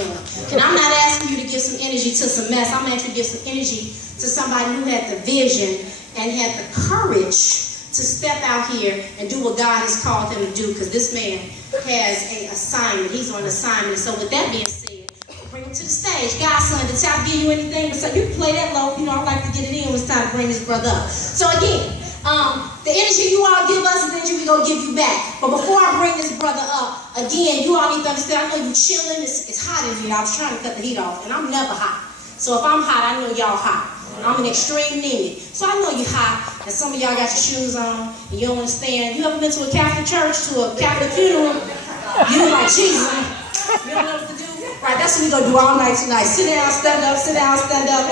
doing. And I'm not asking you to give some energy to some mess. I'm asking you to give some energy to somebody who had the vision and had the courage to step out here and do what God has called him to do, because this man has an assignment. He's on assignment. So with that being said, bring him to the stage. Godson, did y'all give you anything? So you can play that low. You know, I like to get it in when it's time to bring this brother up. So again, the energy you all give us is the energy we're going to give you back. But before I bring this brother up, again, you all need to understand, I know you chilling. It's hot in here. I was trying to cut the heat off, and I'm never hot. So if I'm hot, I know y'all hot. I'm an extreme needy. So I know you hot, and some of y'all got your shoes on, and you don't understand. You ever been to a Catholic church, to a Catholic funeral? You like, Jesus, you don't know what to do? Right, that's what we're going to do all night tonight. Sit down, stand up,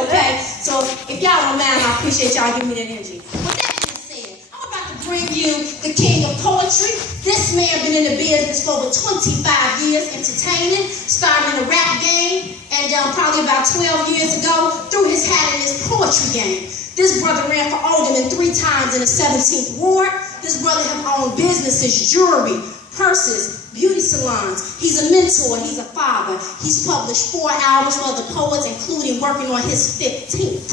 okay? So if y'all don't mind, I appreciate y'all giving me that energy. With that being said, I'm about to bring you the king of poetry. This man been in the business for over 25 years, entertaining, started in the rap game, and probably about 12 years ago, threw his hat in his poetry game. This brother ran for alderman 3 times in the 17th ward. This brother have owned businesses, jewelry, purses, beauty salons. He's a mentor, he's a father. He's published 4 albums for other poets, including working on his 15th.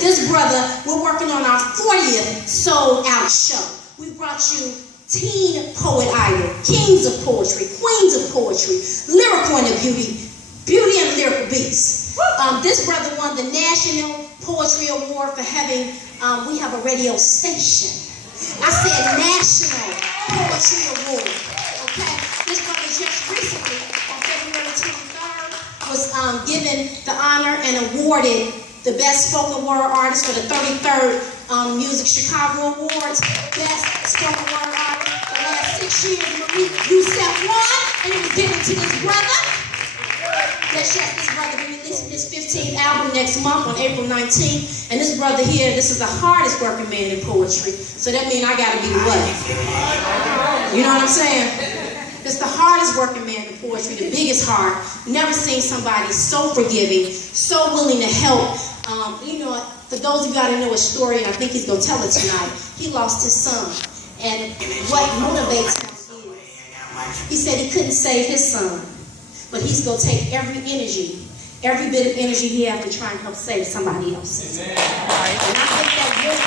This brother, we're working on our 40th sold out show. We brought you teen poet idol, kings of poetry, queens of poetry, lyrical and beauty and lyrical beasts. This brother won the National Poetry Award for having, we have a radio station. I said National Poetry Award, okay? This brother just recently, on February 23rd, was given the honor and awarded the Best Spoken Word Artist for the 33rd Music Chicago Awards. Best Spoken Word Artist for the last 6 years. Marie Youssef won, and it was given to this brother. This brother will be releasing his 15th album next month on April 19th. And this brother here, this is the hardest working man in poetry. So that means I got to be the what? You know what I'm saying? It's the hardest working man in poetry, the biggest heart. Never seen somebody so forgiving, so willing to help. You know, for those of you that know his story, and I think he's going to tell it tonight, he lost his son. And what motivates him is, he said he couldn't save his son, but he's going to take every bit of energy he has to try and help save somebody else's. And I think that really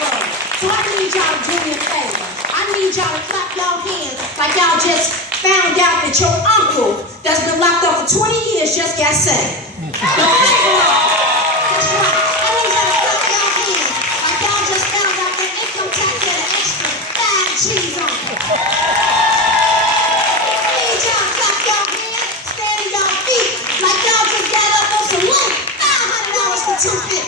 love. So I need y'all to do me a favor. I need y'all to clap y'all hands like y'all just found out that your uncle that's been locked up for 20 years just got saved. That's right. I need y'all to clap y'all hands like y'all just found out that income tax had an extra 5 G's on it. I need y'all to clap y'all hands, stand on y'all feet like y'all just got up on some money. $500 for 250.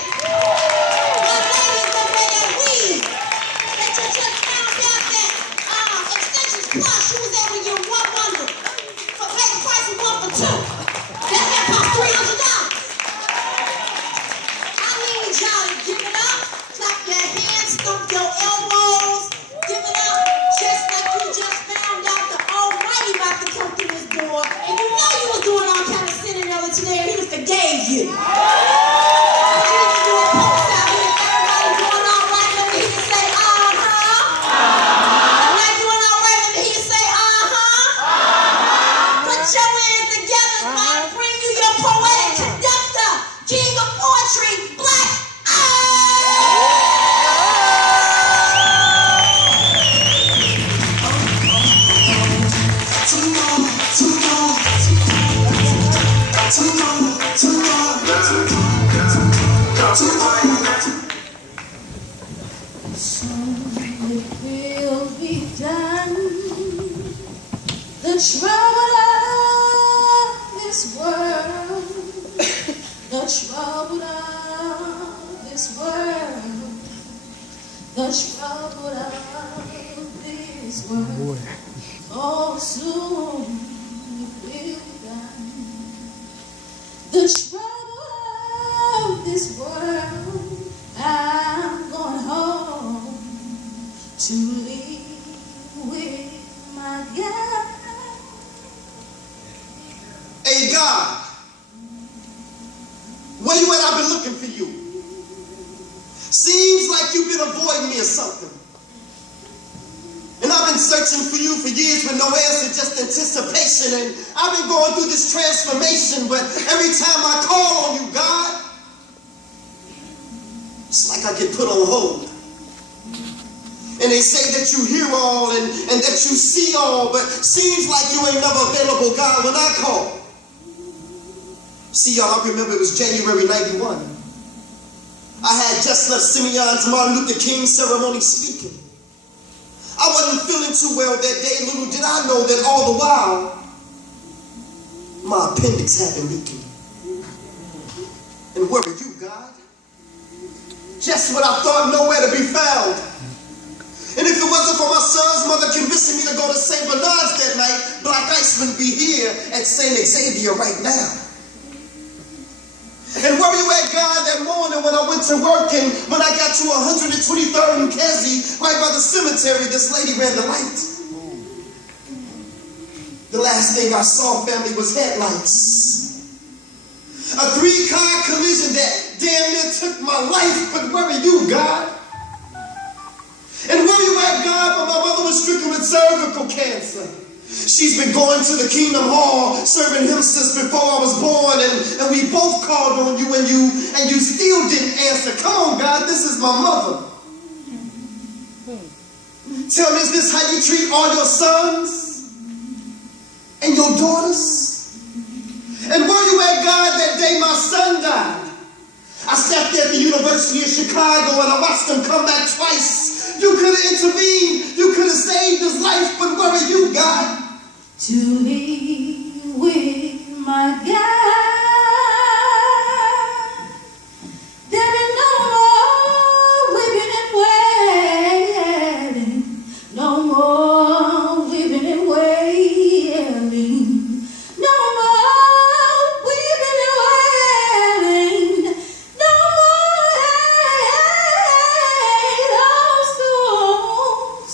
Seems like you've been avoiding me or something. And I've been searching searching for you for years with no answer, just anticipation. And I've been going through this transformation, but every time I call on you, God, it's like I get put on hold. And they say that you hear all and that you see all, but seems like you ain't never available, God, when I call. See, y'all, I remember it was January 91. I had just left Simeon's Martin Luther King ceremony speaking. I wasn't feeling too well that day. Little did I know that all the while, my appendix had been leaking. And where were you, God? Just when I thought nowhere to be found. And if it wasn't for my son's mother convincing me to go to St. Bernard's that night, Blaq wouldn't be here at St. Xavier right now. And where were you at, God, that morning when I went to work and when I got to 123rd and Kesey, right by the cemetery, this lady ran the light. The last thing I saw, family, was headlights. A 3-car collision that damn near took my life, but where are you, God? And where are you at, God, when my mother was stricken with cervical cancer? She's been going to the Kingdom Hall, serving him since before I was born, and we both called on you, and you still didn't answer. Come on, God, this is my mother. Tell me, is this how you treat all your sons and your daughters? And where you at, God, that day my son died? I sat there at the University of Chicago and I watched him come back twice. You could have intervened. You could have saved his life, but where are you, God? To be with my God, there is no more weeping and wailing, no more weeping and wailing, no more weeping and wailing, no more lost.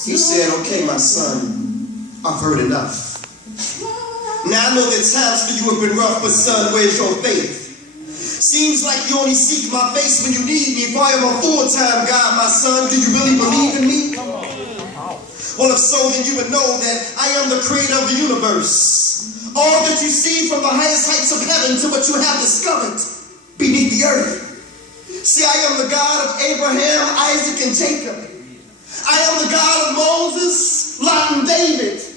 He said, okay, my son, I've heard enough. Now I know that times for you have been rough, but son, where's your faith? Seems like you only seek my face when you need me. If I am a full-time God, my son, do you really believe in me? Well, if so, then you would know that I am the creator of the universe. All that you see from the highest heights of heaven to what you have discovered beneath the earth. See, I am the God of Abraham, Isaac, and Jacob. I am the God of Moses, Lot, and David.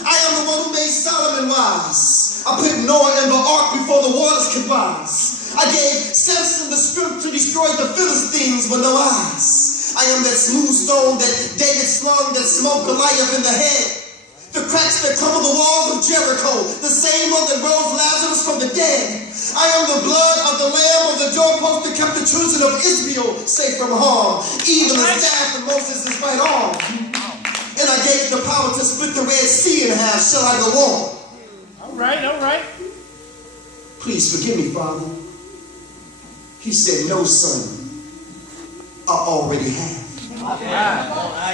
I am the one who made Solomon wise. I put Noah in the ark before the waters could rise. I gave Samson the strength to destroy the Philistines with no eyes. I am that smooth stone that David slung that smote Goliath in the head. The cracks that cover the walls of Jericho, the same one that rose Lazarus from the dead. I am the blood of the lamb on the doorpost that kept the children of Israel safe from harm. Even the staff of Moses' right arm. And I gave the power to split the Red Sea in half. Shall I go on? All right. Please forgive me, Father. He said, no, son. I already have.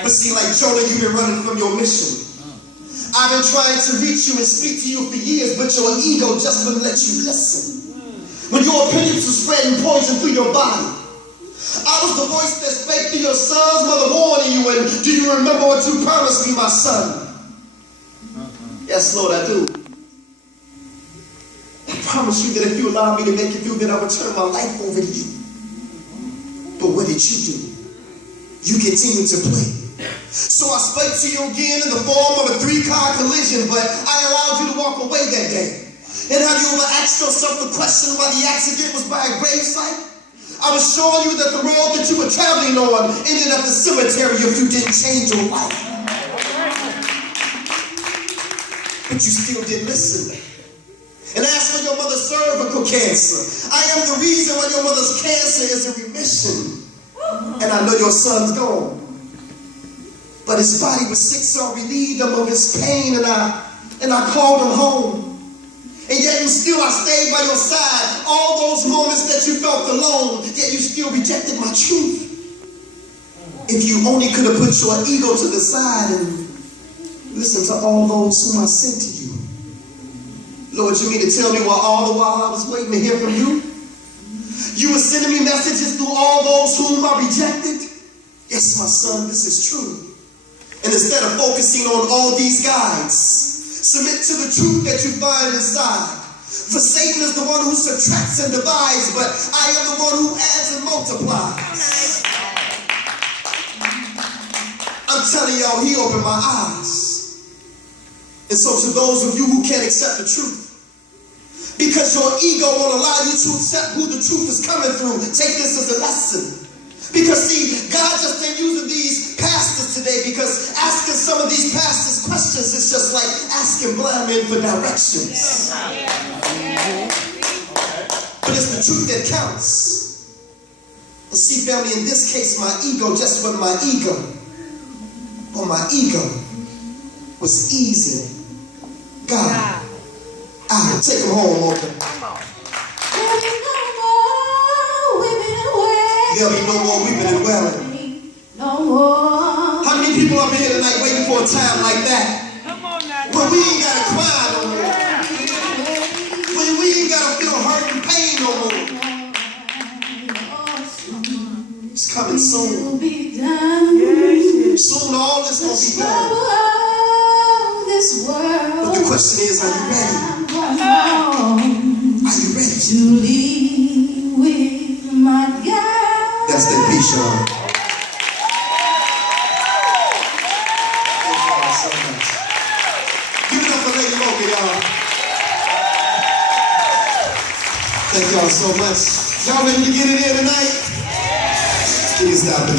But see, like Jonah, you've been running from your mission. I've been trying to reach you and speak to you for years, but your ego just wouldn't let you listen. When your opinions were spreading poison through your body. I was the voice that spake to your son's mother warning you, and do you remember what you promised me, my son? Yes, Lord, I do. I promised you that if you allow me to make it through, that I would turn my life over to you. But what did you do? You continued to play. So I spoke to you again in the form of a 3-car collision, but I allowed you to walk away that day. And have you ever asked yourself the question why the accident was by a gravesite? I was showing you that the road that you were traveling on ended up the cemetery if you didn't change your life. But you still didn't listen. And as for your mother's cervical cancer, I am the reason why your mother's cancer is in remission. And I know your son's gone. But his body was sick, so I relieved him of his pain, and I called him home. And yet and still I stayed by your side. All those moments that you felt alone, yet you still rejected my truth. If you only could have put your ego to the side and listened to all those whom I sent to you. Lord, you mean to tell me all the while I was waiting to hear from you? You were sending me messages through all those whom I rejected? Yes, my son, this is true. And instead of focusing on all these guides, submit to the truth that you find inside. For Satan is the one who subtracts and divides, but I am the one who adds and multiplies. I'm telling y'all, he opened my eyes. And so to those of you who can't accept the truth, because your ego won't allow you to accept who the truth is coming through, take this as a lesson. Because see, God just ain't using these pastors today, because asking some of these pastors questions is just like asking blind men for directions. But it's the truth that counts. And see, family, in this case, my ego just wasn't my ego. But my ego was easing God out. Take him home, Walter. There'll be no more weeping and wailing. No more. How many people up here tonight waiting for a time like that? Come on now. Where we ain't gotta cry no more. Where we ain't gotta feel hurt and pain no more. It's coming soon. Soon all this gonna be done. But the question is, are you ready? Are you ready? To leave with my God. That's that peace, y'all. Thank y'all so much. Give it up for Lady Mocha, y'all. Thank y'all so much. Y'all ready to get it in tonight? Let's get this out there.